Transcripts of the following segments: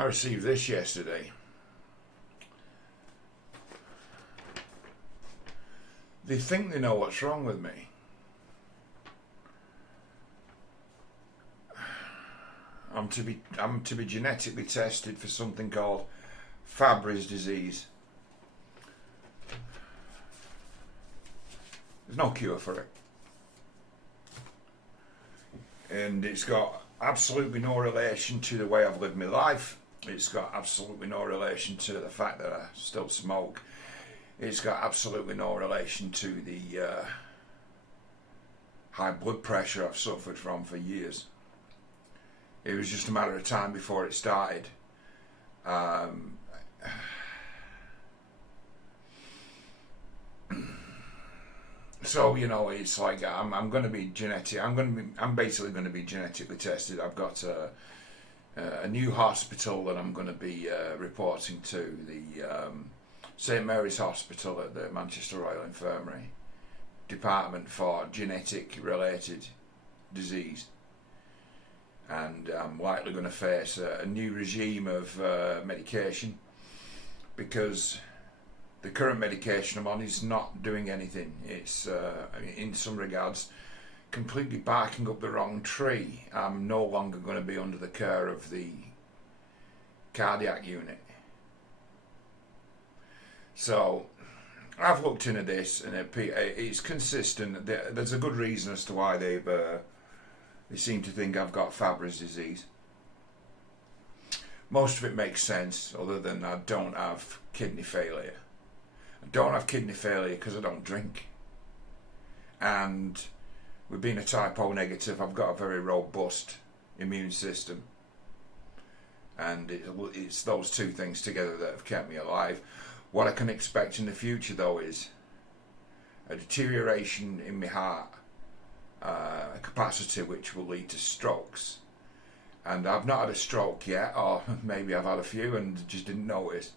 I received this yesterday. They think they know what's wrong with me. I'm to be genetically tested for something called Fabry's disease. There's no cure for it. And it's got absolutely no relation to the way I've lived my life. It's got absolutely no relation to the fact that I still smoke. It's got absolutely no relation to the high blood pressure I've suffered from for years. It was just a matter of time before it started. So it's like I'm going to be basically going to be genetically tested. I've got a new hospital that I'm going to be reporting to, the St Mary's Hospital at the Manchester Royal Infirmary Department for genetic related disease, and I'm likely going to face a new regime of medication, because the current medication I'm on is not doing anything. It's in some regards completely barking up the wrong tree. I'm no longer going to be under the care of the cardiac unit. So I've looked into this, and it's consistent. There's a good reason as to why they seem to think I've got Fabry's disease. Most of it makes sense, other than I don't have kidney failure. I don't have kidney failure because I don't drink. And with being a type O negative, I've got a very robust immune system. And it's those two things together that have kept me alive. What I can expect in the future, though, is a deterioration in my heart capacity, which will lead to strokes. And I've not had a stroke yet, or maybe I've had a few and just didn't notice.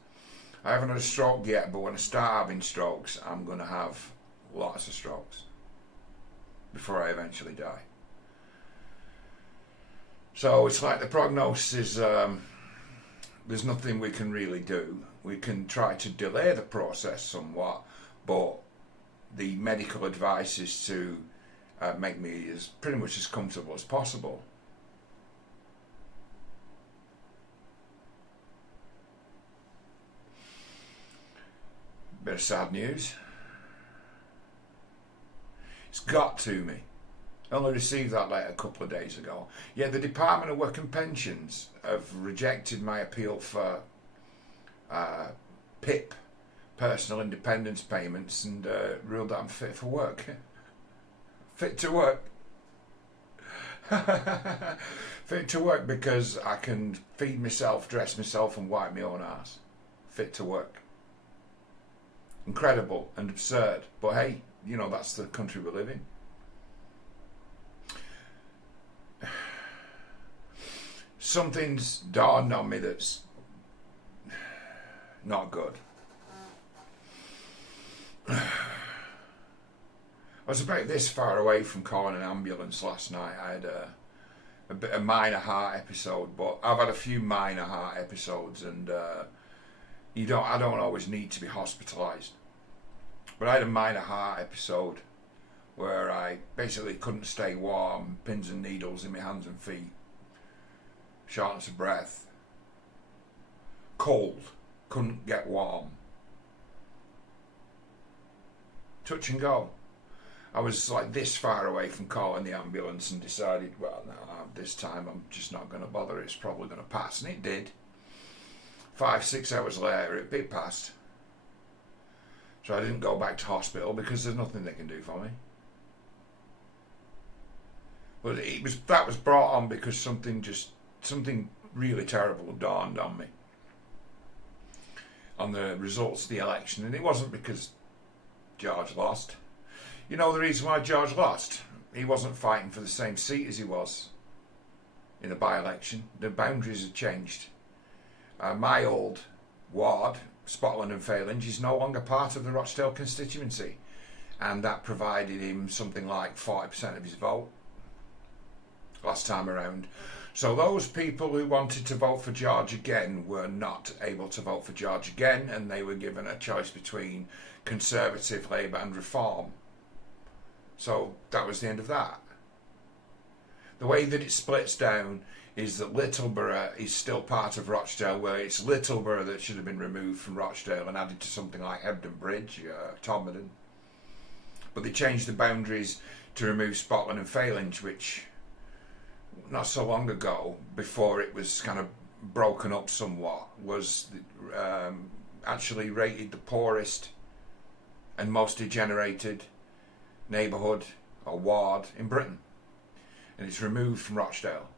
I haven't had a stroke yet, but when I start having strokes, I'm going to have lots of strokes before I eventually die. So it's like the prognosis, there's nothing we can really do. We can try to delay the process somewhat, but the medical advice is to make me pretty much as comfortable as possible. Bit of sad news. It's got to me. I only received that letter a couple of days ago. Yeah, the Department of Work and Pensions have rejected my appeal for PIP, personal independence payments, and ruled that I'm fit for work. Fit to work. Fit to work because I can feed myself, dress myself, and wipe my own ass. Fit to work. Incredible and absurd, but hey, that's the country we live in. Something's dawned on me that's not good. I was about this far away from calling an ambulance last night. I had a minor heart episode, but I've had a few minor heart episodes, and I don't always need to be hospitalised. But I had a minor heart episode where I basically couldn't stay warm, pins and needles in my hands and feet, shortness of breath, cold, couldn't get warm, touch and go. I was like this far away from calling the ambulance and decided, well, no, this time I'm just not going to bother, it's probably going to pass. And it did. 5-6 hours later, it passed. So I didn't go back to hospital because there's nothing they can do for me. But that was brought on because something really terrible dawned on me on the results of the election, and it wasn't because George lost. You know the reason why George lost? He wasn't fighting for the same seat as he was in the by-election. The boundaries had changed. My old ward, Spotland and Phalange, is no longer part of the Rochdale constituency, and that provided him something like 40% of his vote last time around. So those people who wanted to vote for George again were not able to vote for George again, and they were given a choice between Conservative, Labour and Reform. So that was the end of that. The way that it splits down is that Littleborough is still part of Rochdale, where it's Littleborough that should have been removed from Rochdale and added to something like Hebden Bridge, Todmorden. But they changed the boundaries to remove Spotland and Phalange, which not so long ago, before it was kind of broken up somewhat, was actually rated the poorest and most degenerated neighbourhood or ward in Britain. And it's removed from Rochdale,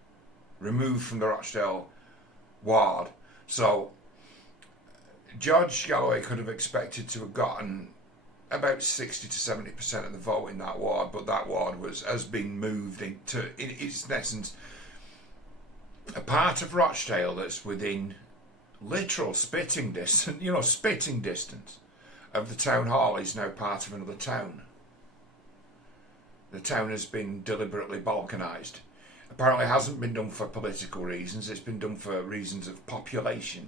removed from the Rochdale ward. So George Galloway could have expected to have gotten about 60 to 70% of the vote in that ward, but that ward has been moved into, it's in essence a part of Rochdale that's within literal spitting distance, spitting distance of the town hall is now part of another town. The town has been deliberately balkanised. Apparently it hasn't been done for political reasons, it's been done for reasons of population.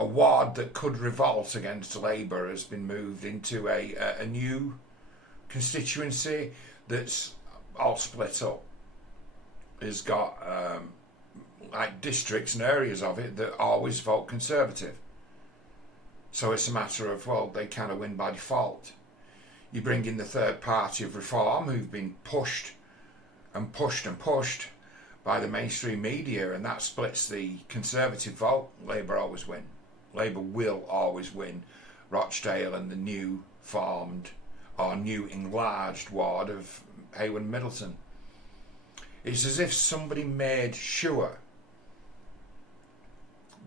A ward that could revolt against Labour has been moved into a new constituency that's all split up. It's got like districts and areas of it that always vote Conservative. So it's a matter of, well, they kind of win by default. You bring in the third party of Reform, who've been pushed and pushed and pushed by the mainstream media, and that splits the Conservative vote. Labour always win. Labour will always win Rochdale and the new formed or new enlarged ward of Hayward and Middleton. It's as if somebody made sure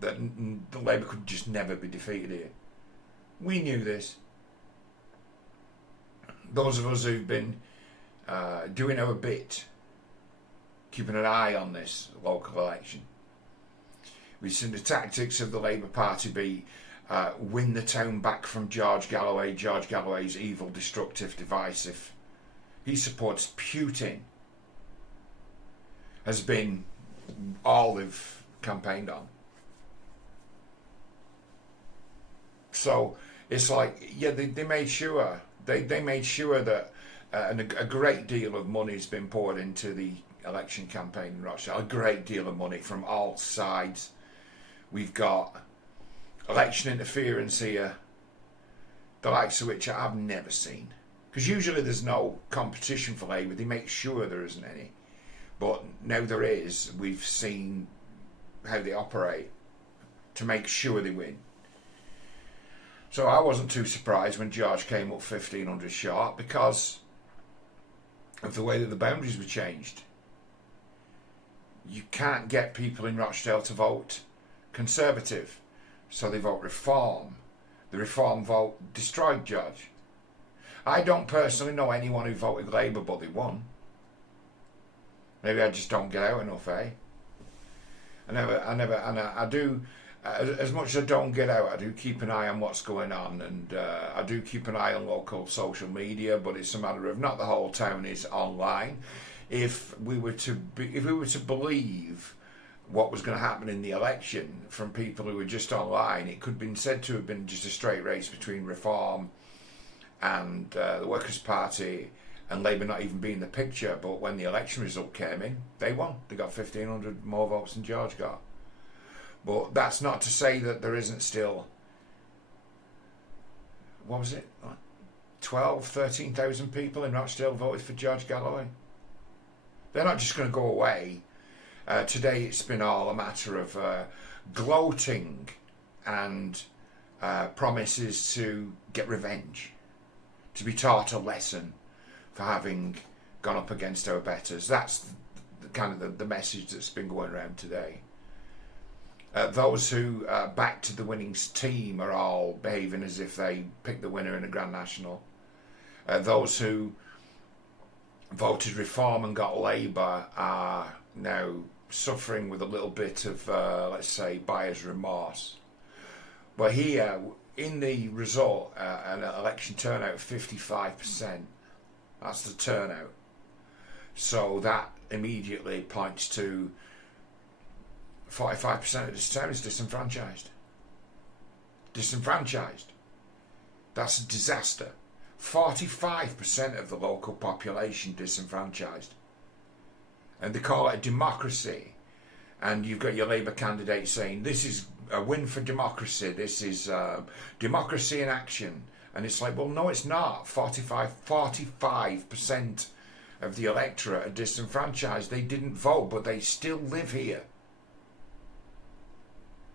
that the Labour could just never be defeated here. We knew this. Those of us who've been doing our bit, keeping an eye on this local election, we've seen the tactics of the Labour Party be win the town back from George Galloway, George Galloway's evil, destructive, divisive. He supports Putin, has been all they've campaigned on. So it's like, yeah, they made sure, they made sure that a great deal of money has been poured into the election campaign in Rochdale, a great deal of money from all sides. We've got election interference here, the likes of which I've never seen. Because usually there's no competition for Labour, they make sure there isn't any. But now there is, we've seen how they operate to make sure they win. So I wasn't too surprised when George came up 1,500 short because of the way that the boundaries were changed. You can't get people in Rochdale to vote Conservative, so they vote Reform. The Reform vote destroyed George. I don't personally know anyone who voted Labour but they won. Maybe I just don't get out enough, eh? I do, as much as I don't get out, I do keep an eye on what's going on, and I do keep an eye on local social media, but it's a matter of not the whole town is online. If we were to believe what was going to happen in the election from people who were just online, it could have been said to have been just a straight race between Reform and the Workers' Party and Labour not even being in the picture. But when the election result came in, they won. They got 1,500 more votes than George got. But that's not to say that there isn't still, what was it, 12, 13,000 people in Rochdale voted for George Galloway. They're not just going to go away. Today it's been all a matter of gloating and promises to get revenge, to be taught a lesson for having gone up against our betters. That's kind of the message that's been going around today. Those who backed the winning team are all behaving as if they picked the winner in a Grand National. Those who voted Reform and got Labour are now suffering with a little bit of, let's say, buyer's remorse. But here, in the result, an election turnout of 55%, that's the turnout. So that immediately points to 45% of this town is disenfranchised. Disenfranchised. That's a disaster. 45% of the local population disenfranchised. And they call it a democracy. And you've got your Labour candidate saying, this is a win for democracy. This is democracy in action. And it's like, well, no, it's not. 45% of the electorate are disenfranchised. They didn't vote, but they still live here.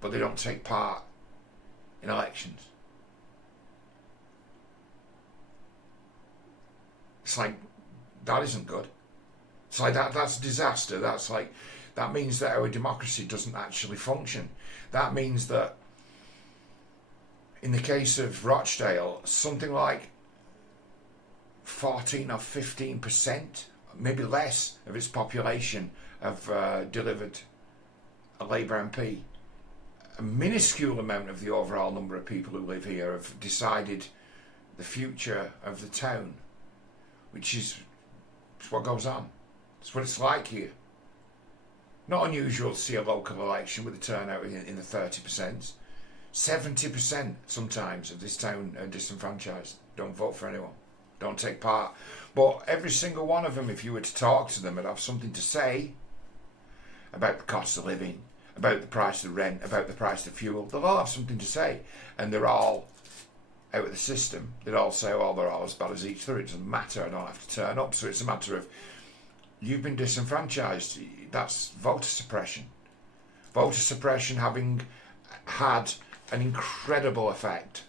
But they don't take part in elections. It's like, that isn't good. It's like that's a disaster. That means that our democracy doesn't actually function. That means that in the case of Rochdale, something like 14 or 15%, maybe less, of its population have delivered a Labour MP. A minuscule amount of the overall number of people who live here have decided the future of the town, which is what goes on. It's what it's like here. Not unusual to see a local election with a turnout in the 30%. 70% sometimes of this town are disenfranchised. Don't vote for anyone. Don't take part. But every single one of them, if you were to talk to them, would have something to say about the cost of living, about the price of rent, about the price of fuel. They'll all have something to say. And they're all out of the system. They'd all say, well, they're all as bad as each other. It doesn't matter. I don't have to turn up. So it's a matter of, you've been disenfranchised. That's voter suppression. Voter suppression having had an incredible effect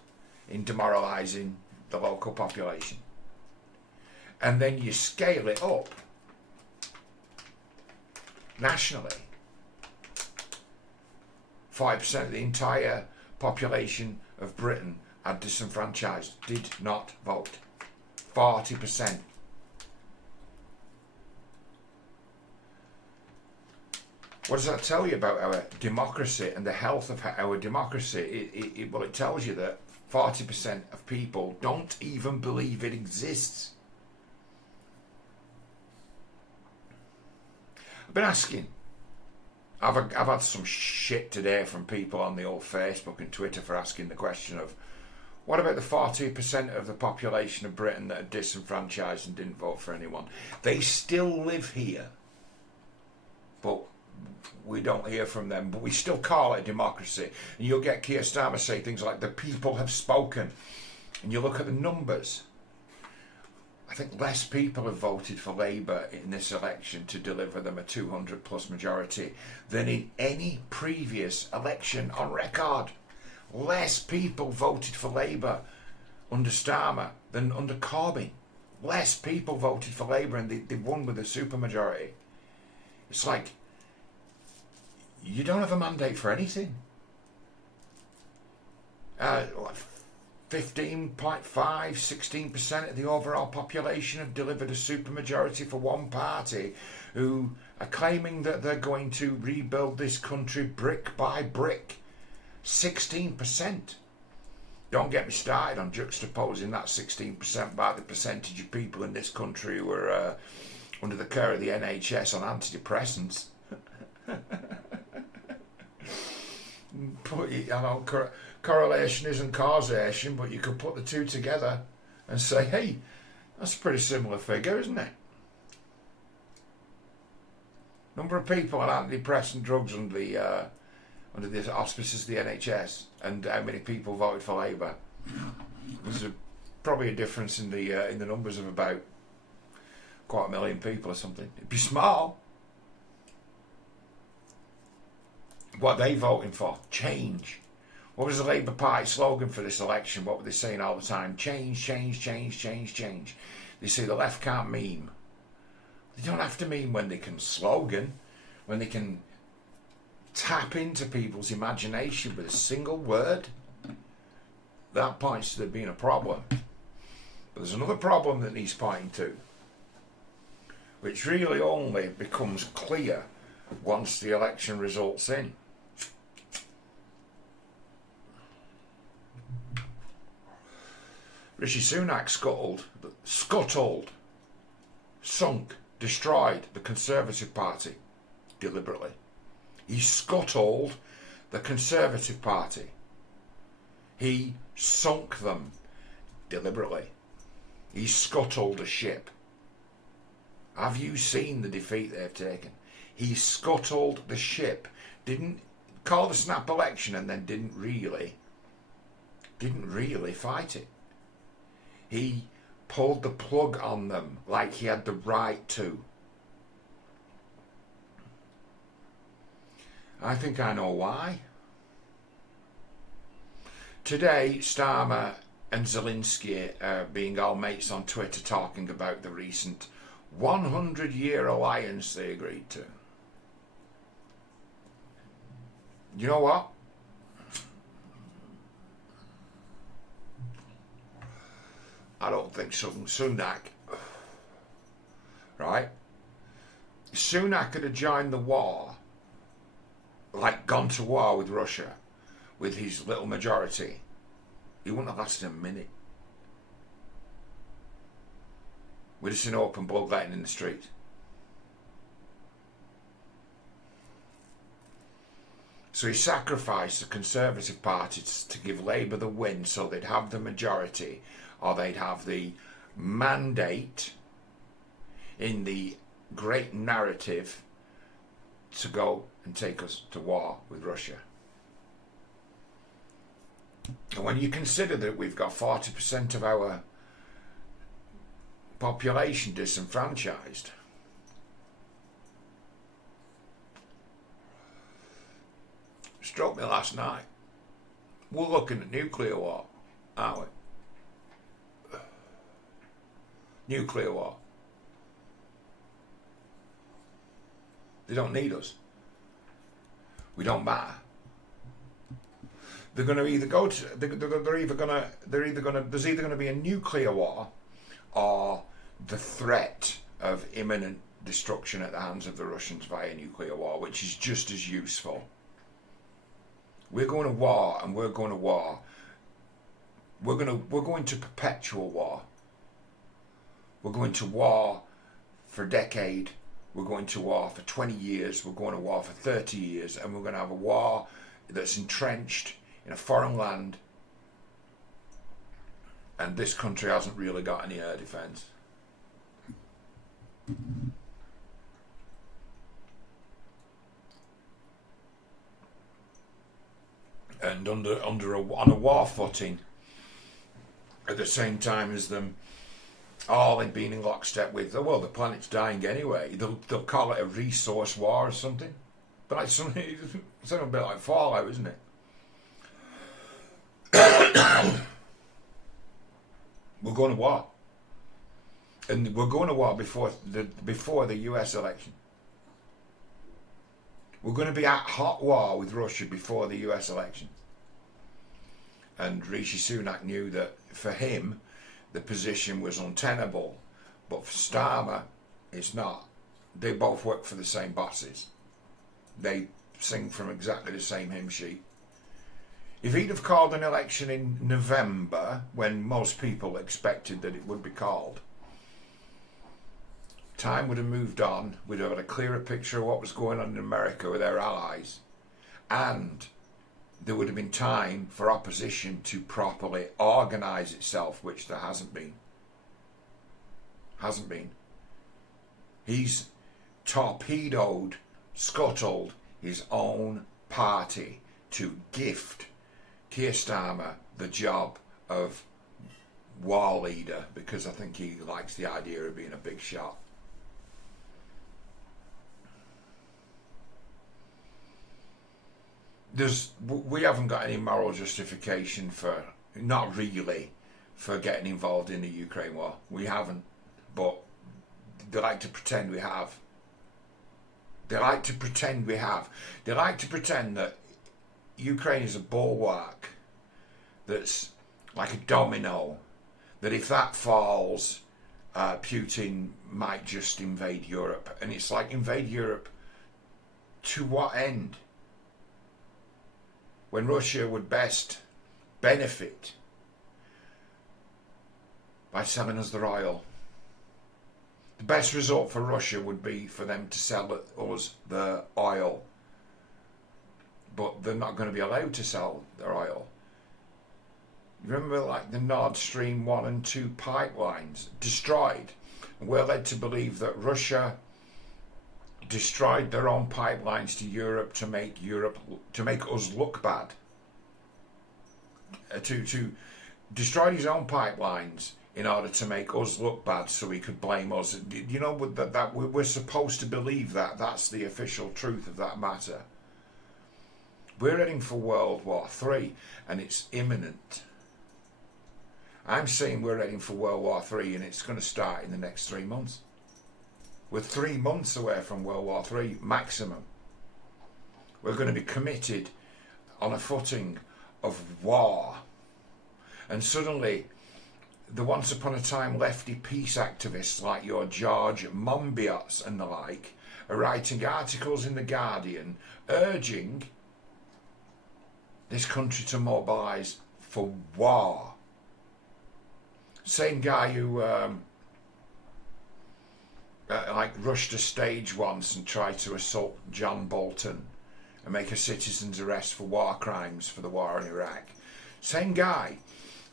in demoralising the local population. And then you scale it up nationally. 5% of the entire population of Britain are disenfranchised, did not vote. 40%. What does that tell you about our democracy and the health of our democracy? It tells you that 40% of people don't even believe it exists. I've been asking. I've had some shit today from people on the old Facebook and Twitter for asking the question of, what about the 40% of the population of Britain that are disenfranchised and didn't vote for anyone? They still live here, but we don't hear from them. But we still call it democracy. And you'll get Keir Starmer say things like, the people have spoken. And you look at the numbers. I think less people have voted for Labour in this election to deliver them a 200 plus majority than in any previous election on record. Less people voted for Labour under Starmer than under Corbyn. Less people voted for Labour, and they won with a supermajority. It's like, you don't have a mandate for anything. 15.5, 16% of the overall population have delivered a supermajority for one party who are claiming that they're going to rebuild this country brick by brick. 16%. Don't get me started on juxtaposing that 16% by the percentage of people in this country who are under the care of the NHS on antidepressants. I know correlation isn't causation, but you could put the two together and say, hey, that's a pretty similar figure, isn't it? Number of people on antidepressant drugs under the auspices of the NHS, and how many people voted for Labour. There's probably a difference in the numbers of about 250,000 people or something. It'd be small. What are they voting for? Change. What was the Labour Party slogan for this election? What were they saying all the time? Change, change, change, change, change. They say the left can't meme. They don't have to meme when they can slogan, when they can tap into people's imagination with a single word. That points to there being a problem. But there's another problem that needs pointing to, which really only becomes clear once the election results in. Rishi Sunak scuttled, sunk destroyed the Conservative Party deliberately. He scuttled the Conservative Party. He sunk them deliberately. He scuttled a ship. Have you seen the defeat they've taken? He scuttled the ship. Didn't call the snap election and then didn't really fight it. He pulled the plug on them like he had the right to. I think I know why. Today, Starmer and Zelensky are being all mates on Twitter talking about the recent 100-year alliance they agreed to. You know what? I don't think Sunak, right? Sunak could have joined the war, like gone to war with Russia, with his little majority. He wouldn't have lasted a minute. We're just an open bloodletting in the street. So he sacrificed the Conservative Party to give Labour the win so they'd have the majority, or they'd have the mandate in the great narrative to go and take us to war with Russia. And when you consider that we've got 40% of our population disenfranchised, struck me last night. We're looking at nuclear war, aren't we? Nuclear war. They don't need us. We don't matter. They're going to either go to. There's either going to be a nuclear war, or the threat of imminent destruction at the hands of the Russians via nuclear war, which is just as useful. We're going to war, and we're going to war. We're going to perpetual war. We're going to war for a decade. We're going to war for 20 years. We're going to war for 30 years, and we're going to have a war that's entrenched in a foreign land. And this country hasn't really got any air defence. And on a war footing, at the same time as them all in being in lockstep with, well, the planet's dying anyway. They'll call it a resource war or something. But like something a bit like Fallout, isn't it? We're going to war. And we're going to war before the US election. We're going to be at hot war with Russia before the US election. And Rishi Sunak knew that for him, the position was untenable. But for Starmer, it's not. They both work for the same bosses. They sing from exactly the same hymn sheet. If he'd have called an election in November, when most people expected that it would be called, time would have moved on. We'd have had a clearer picture of what was going on in America with their allies. And there would have been time for opposition to properly organise itself, which there hasn't been. Hasn't been. He's torpedoed, scuttled his own party to gift Keir Starmer the job of war leader, because I think he likes the idea of being a big shot. We haven't got any moral justification for, not really, for getting involved in the Ukraine war. We haven't, but they like to pretend we have. They like to pretend we have. They like to pretend that Ukraine is a bulwark that's like a domino, that if that falls, Putin might just invade Europe. And it's like, invade Europe to what end? When Russia would best benefit by selling us their oil. The best result for Russia would be for them to sell us their oil. But they're not going to be allowed to sell their oil. You remember like the Nord Stream 1 and 2 pipelines destroyed? And we're led to believe that Russia destroyed their own pipelines to Europe to make us look bad. To destroy his own pipelines in order to make us look bad so he could blame us. You know that we're supposed to believe that. That's the official truth of that matter. We're heading for World War III and it's imminent. I'm saying we're heading for World War III and it's going to start in the next 3 months. We're 3 months away from World War III maximum. We're going to be committed on a footing of war. And suddenly, the once upon a time lefty peace activists like your George Monbiot's and the like are writing articles in The Guardian urging this country to mobilise for war. Same guy who rushed a stage once and tried to assault John Bolton and make a citizen's arrest for war crimes for the war in Iraq. Same guy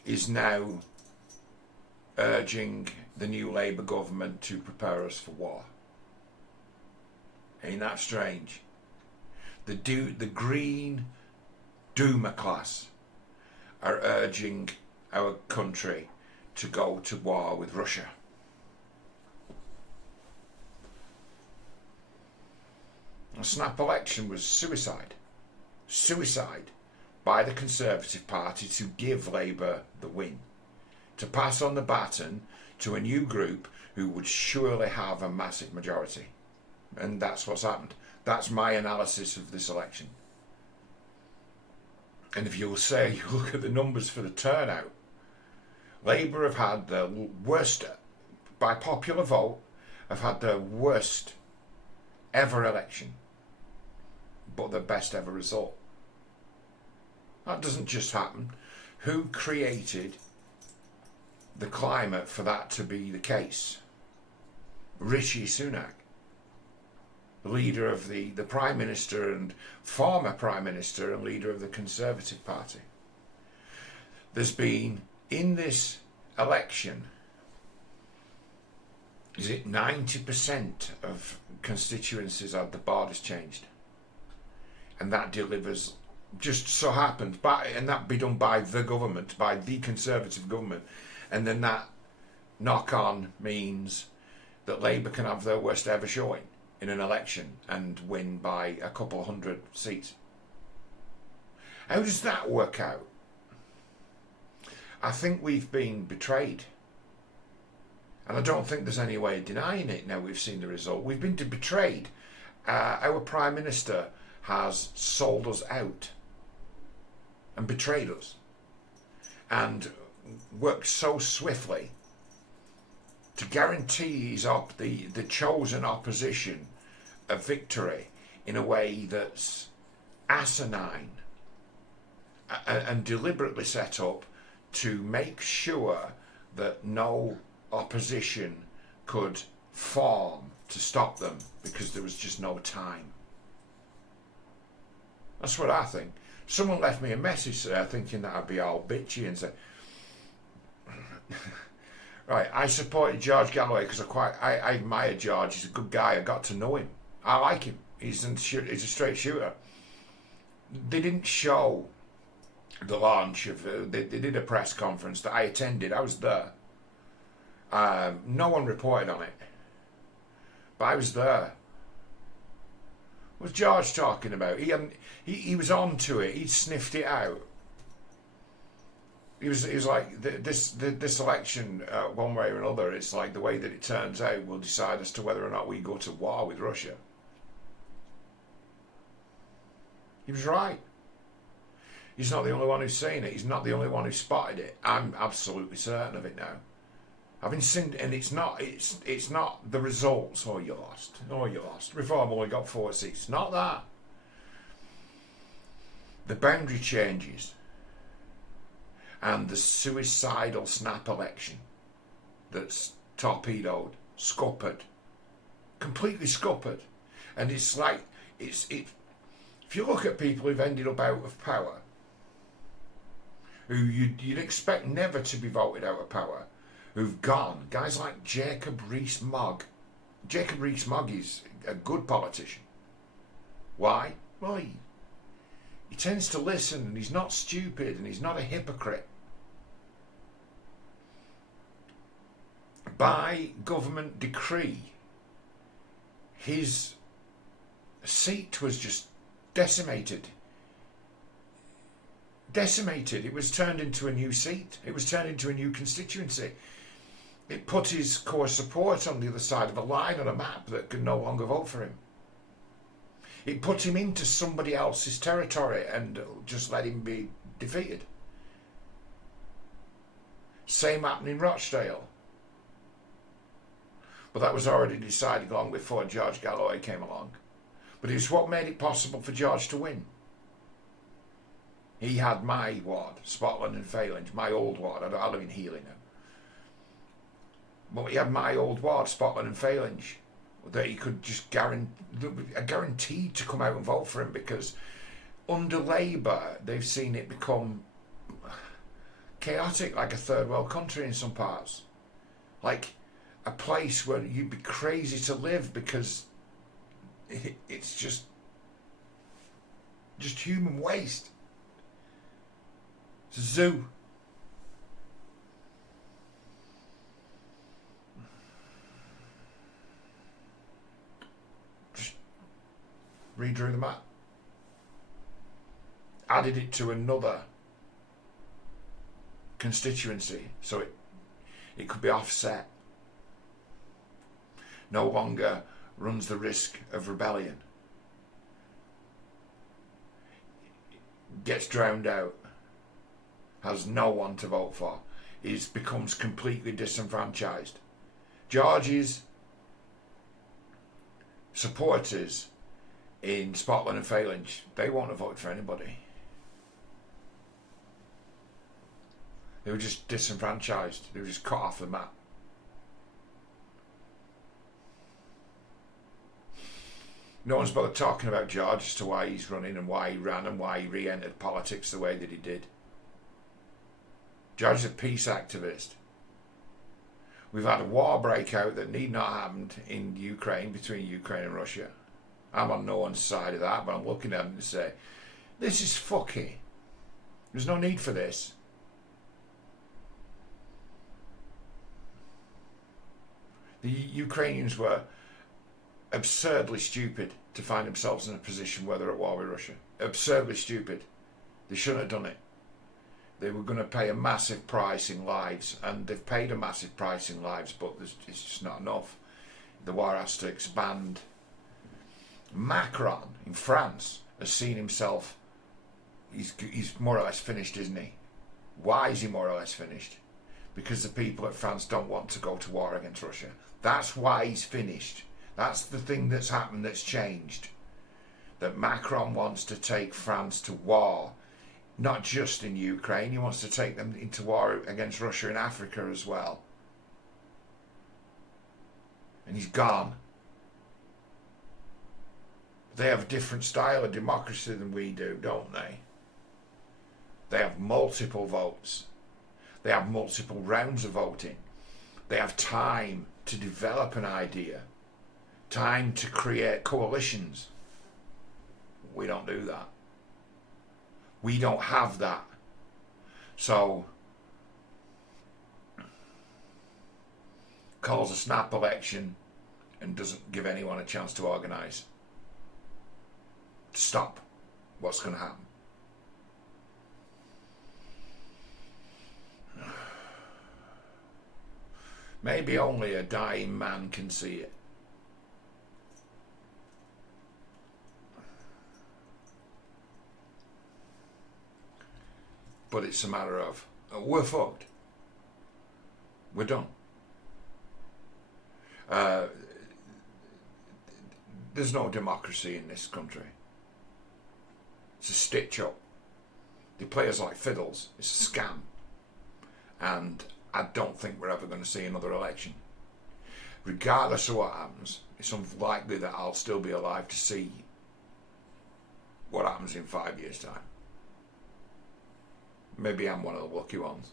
is now urging the new Labour government to prepare us for war. Ain't that strange? The green doomer class are urging our country to go to war with Russia. A snap election was suicide. Suicide by the Conservative Party to give Labour the win. To pass on the baton to a new group who would surely have a massive majority. And that's what's happened. That's my analysis of this election. And if you'll say, you look at the numbers for the turnout, Labour have had the worst, by popular vote, have had the worst ever election, but the best ever result. That doesn't just happen. Who created the climate for that to be the case? Rishi Sunak, the leader of the Prime Minister and former Prime Minister and leader of the Conservative Party. There's been, in this election, is it 90% of constituencies had the borders changed? And that delivers, just so happens, and that be done by the government, by the Conservative government. And then that knock-on means that Labour can have their worst ever showing in an election and win by a couple of hundred seats. How does that work out? I think we've been betrayed. And I don't think there's any way of denying it now we've seen the result. We've been betrayed. Our Prime Minister has sold us out and betrayed us and worked so swiftly to guarantee the chosen opposition a victory in a way that's asinine and deliberately set up to make sure that no opposition could form to stop them because there was just no time. That's what I think. Someone left me a message there thinking that I'd be all bitchy and say, right, I supported George Galloway because I admire George. He's a good guy. I got to know him. I like him. He's a straight shooter. They didn't show the launch of they did a press conference that I attended. I was there. No one reported on it, but I was there. What was George talking about? He was on to it. He'd sniffed it out. He was like, this election, one way or another, it's like the way that it turns out will decide as to whether or not we go to war with Russia. He was right. He's not the only one who's seen it. He's not the only one who spotted it. I'm absolutely certain of it now. Having seen, and it's not the results. Oh, you lost. Oh, you lost. Reform only got 4 seats. Not that. The boundary changes and the suicidal snap election that's torpedoed scuppered, completely scuppered. And it's like, if you look at people who've ended up out of power, who you'd expect never to be voted out of power, who've gone, guys like Jacob Rees-Mogg. Jacob Rees-Mogg is a good politician. Why? Well, he tends to listen, and he's not stupid, and he's not a hypocrite. By government decree, his seat was just decimated. It was turned into a new seat. It was turned into a new constituency. It put his core support on the other side of a line on a map that could no longer vote for him. It put him into somebody else's territory and just let him be defeated. Same happened in Rochdale. But that was already decided long before George Galloway came along. But it's what made it possible for George to win. He had my ward, Spotland and Phalange, my old ward. I live in Healy now. But he had my old ward, Spotland and Phalange, that he could just guaranteed to come out and vote for him, because under Labour, they've seen it become chaotic, like a third world country in some parts. Like a place where you'd be crazy to live, because it's just human waste. It's a zoo. Just redrew the map. Added it to another constituency so it could be offset. No longer runs the risk of rebellion. Gets drowned out. Has no one to vote for. Becomes completely disenfranchised. George's supporters in Spotland and Phalange, they won't have voted for anybody. They were just disenfranchised. They were just cut off the map. No one's bothered talking about George as to why he's running and why he ran and why he re-entered politics the way that he did. George is a peace activist. We've had a war breakout that need not happen in Ukraine, between Ukraine and Russia. I'm on no one's side of that, but I'm looking at him and say, this is fucky. There's no need for this. The Ukrainians were absurdly stupid to find themselves in a position where they're at war with Russia. Absurdly stupid. They shouldn't have done it. They were going to pay a massive price in lives, and they've paid a massive price in lives, but it's just not enough. The war has to expand. Macron in France has seen himself, he's more or less finished, isn't he? Why is he more or less finished? Because the people of France don't want to go to war against Russia. That's why he's finished. That's the thing that's happened, that's changed. That Macron wants to take France to war. Not just in Ukraine, he wants to take them into war against Russia in Africa as well. And he's gone. They have a different style of democracy than we do, don't they? They have multiple votes. They have multiple rounds of voting. They have time to develop an idea. Time to create coalitions. We don't do that. We don't have that. So, calls a snap election and doesn't give anyone a chance to organise. Stop what's going to happen. Maybe only a dying man can see it. But it's a matter of, we're fucked. We're done. There's no democracy in this country. It's a stitch up. They play us like fiddles. It's a scam. And I don't think we're ever going to see another election. regardless of what happens, it's unlikely that I'll still be alive to see what happens in 5 years' time. Maybe I'm one of the lucky ones.